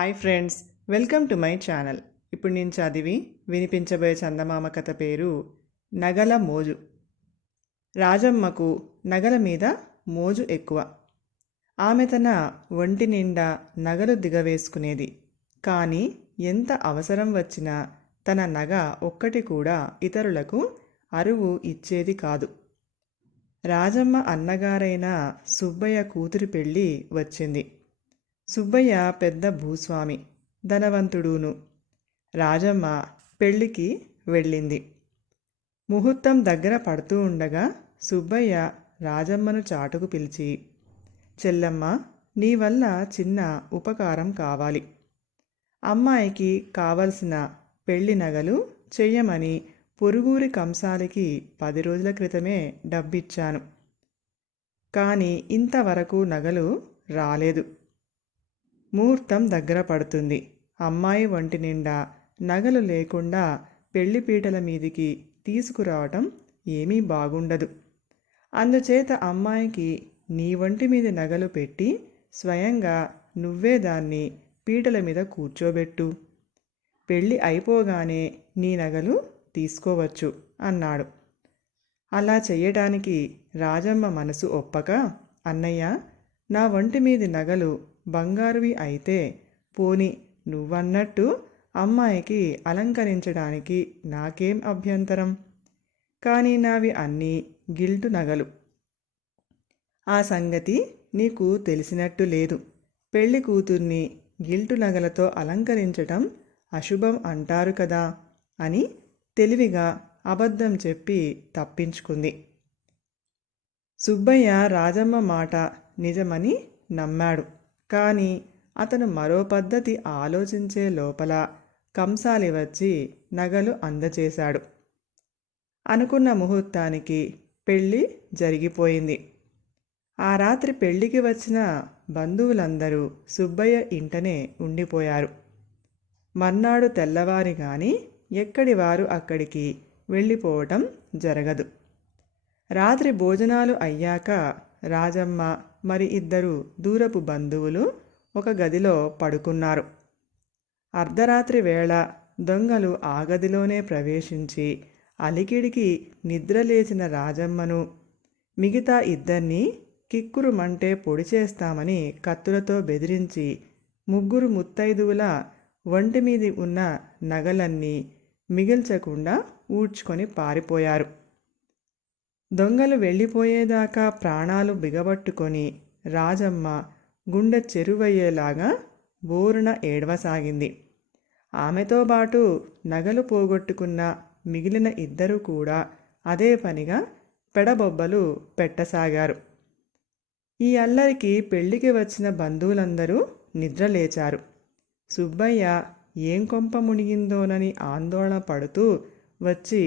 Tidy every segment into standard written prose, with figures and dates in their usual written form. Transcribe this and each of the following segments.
Hi friends, welcome to my channel. ఇప్పుడు నేను చదివి వినిపించబోయే చందమామ కథ పేరు నగల మోజు. రాజమ్మకు నగల మీద మోజు ఎక్కువ. ఆమె తన ఒంటి నిండా నగలు దిగవేసుకునేది. కానీ ఎంత అవసరం వచ్చినా తన నగ ఒక్కటి కూడా ఇతరులకు అరువు ఇచ్చేది కాదు. రాజమ్మ అన్నగారైన సుబ్బయ్య కూతురి పెళ్ళి వచ్చింది. సుబ్బయ్య పెద్ద భూస్వామి, ధనవంతుడును. రాజమ్మ పెళ్ళికి వెళ్ళింది. ముహూర్తం దగ్గర పడుతూ ఉండగా సుబ్బయ్య రాజమ్మను చాటుకు పిలిచి, చెల్లమ్మ, నీ వల్ల చిన్న ఉపకారం కావాలి. అమ్మాయికి కావలసిన పెళ్లి నగలు చెయ్యమని పొరుగురి కంసాలికి 10 రోజుల క్రితమే డబ్బిచ్చాను. కానీ ఇంతవరకు నగలు రాలేదు. ముహూర్తం దగ్గర పడుతుంది. అమ్మాయి ఒంటి నిండా నగలు లేకుండా పెళ్లిపీటల మీదికి తీసుకురావటం ఏమీ బాగుండదు. అందుచేత అమ్మాయికి నీ ఒంటి మీద నగలు పెట్టి స్వయంగా నువ్వే దాన్ని పీటల మీద కూర్చోబెట్టు. పెళ్ళి అయిపోగానే నీ నగలు తీసుకోవచ్చు అన్నాడు. అలా చెయ్యటానికి రాజమ్మ మనసు ఒప్పక, అన్నయ్య, నా ఒంటి మీది నగలు బంగారువి అయితే పోని, నువ్వన్నట్టు అమ్మాయికి అలంకరించడానికి నాకేం అభ్యంతరం. కానీ నావి అన్నీ గిల్టు నగలు. ఆ సంగతి నీకు తెలిసినట్టు లేదు. పెళ్లి కూతుర్ని గిల్టు నగలతో అలంకరించటం అశుభం అంటారు కదా అని తెలివిగా అబద్ధం చెప్పి తప్పించుకుంది. సుబ్బయ్య రాజమ్మ మాట నిజమని నమ్మాడు. కానీ అతను మరో పద్ధతి ఆలోచించే లోపల కంసాలి వచ్చి నగలు అందచేశాడు. అనుకున్న ముహూర్తానికి పెళ్ళి జరిగిపోయింది. ఆ రాత్రి పెళ్లికి వచ్చిన బంధువులందరూ సుబ్బయ్య ఇంటనే ఉండిపోయారు. మర్నాడు తెల్లవారి గాని ఎక్కడి వారు అక్కడికి వెళ్ళిపోవటం జరగదు. రాత్రి భోజనాలు అయ్యాక రాజమ్మ మరి 2 దూరపు బంధువులు ఒక గదిలో పడుకున్నారు. అర్ధరాత్రి వేళ దొంగలు ఆ గదిలోనే ప్రవేశించి అలికిడికి నిద్రలేచిన రాజమ్మను, మిగతా 2 కిక్కురుమంటే పొడి చేస్తామని కత్తులతో బెదిరించి 3 ముత్తైదువుల ఒంటి మీది ఉన్న నగలన్నీ మిగిల్చకుండా ఊడ్చుకొని పారిపోయారు. దొంగలు వెళ్ళిపోయేదాకా ప్రాణాలు బిగబట్టుకొని రాజమ్మ గుండె చెరువయ్యేలాగా బోరున ఏడవసాగింది. ఆమెతో పాటు నగలు పోగొట్టుకున్న మిగిలిన 2 కూడా అదే పనిగా పెడబొబ్బలు పెట్టసాగారు. ఈ అల్లరికి పెళ్లికి వచ్చిన బంధువులందరూ నిద్రలేచారు. సుబ్బయ్య ఏం కొంప మునిగిందోనని ఆందోళన పడుతూ వచ్చి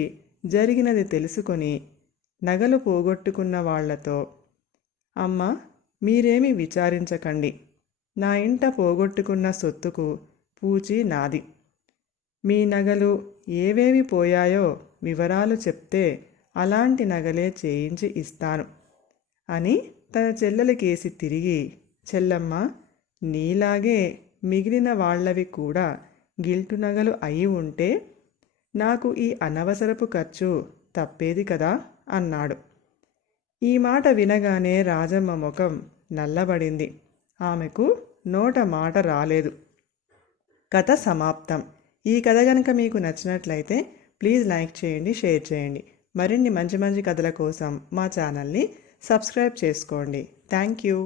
జరిగినది తెలుసుకొని నగలు పోగొట్టుకున్న వాళ్లతో, అమ్మ, మీరేమీ విచారించకండి. నా ఇంట పోగొట్టుకున్న సొత్తుకు పూచి నాది. మీ నగలు ఏవేవి పోయాయో వివరాలు చెప్తే అలాంటి నగలే చేయించి ఇస్తాను అని తన చెల్లెలకేసి తిరిగి, చెల్లమ్మ, నీలాగే మిగిలిన వాళ్లవి కూడా గిల్టు నగలు అయి ఉంటే నాకు ఈ అనవసరపు ఖర్చు తప్పేది కదా అన్నాడు. ఈ మాట వినగానే రాజమ్మ ముఖం నల్లబడింది. ఆమెకు నోట మాట రాలేదు. కథ సమాప్తం. ఈ కథ కనుక మీకు నచ్చినట్లయితే ప్లీజ్ లైక్ చేయండి, షేర్ చేయండి. మరిన్ని మంచి మంచి కథల కోసం మా ఛానల్ని సబ్స్క్రైబ్ చేసుకోండి. Thank you.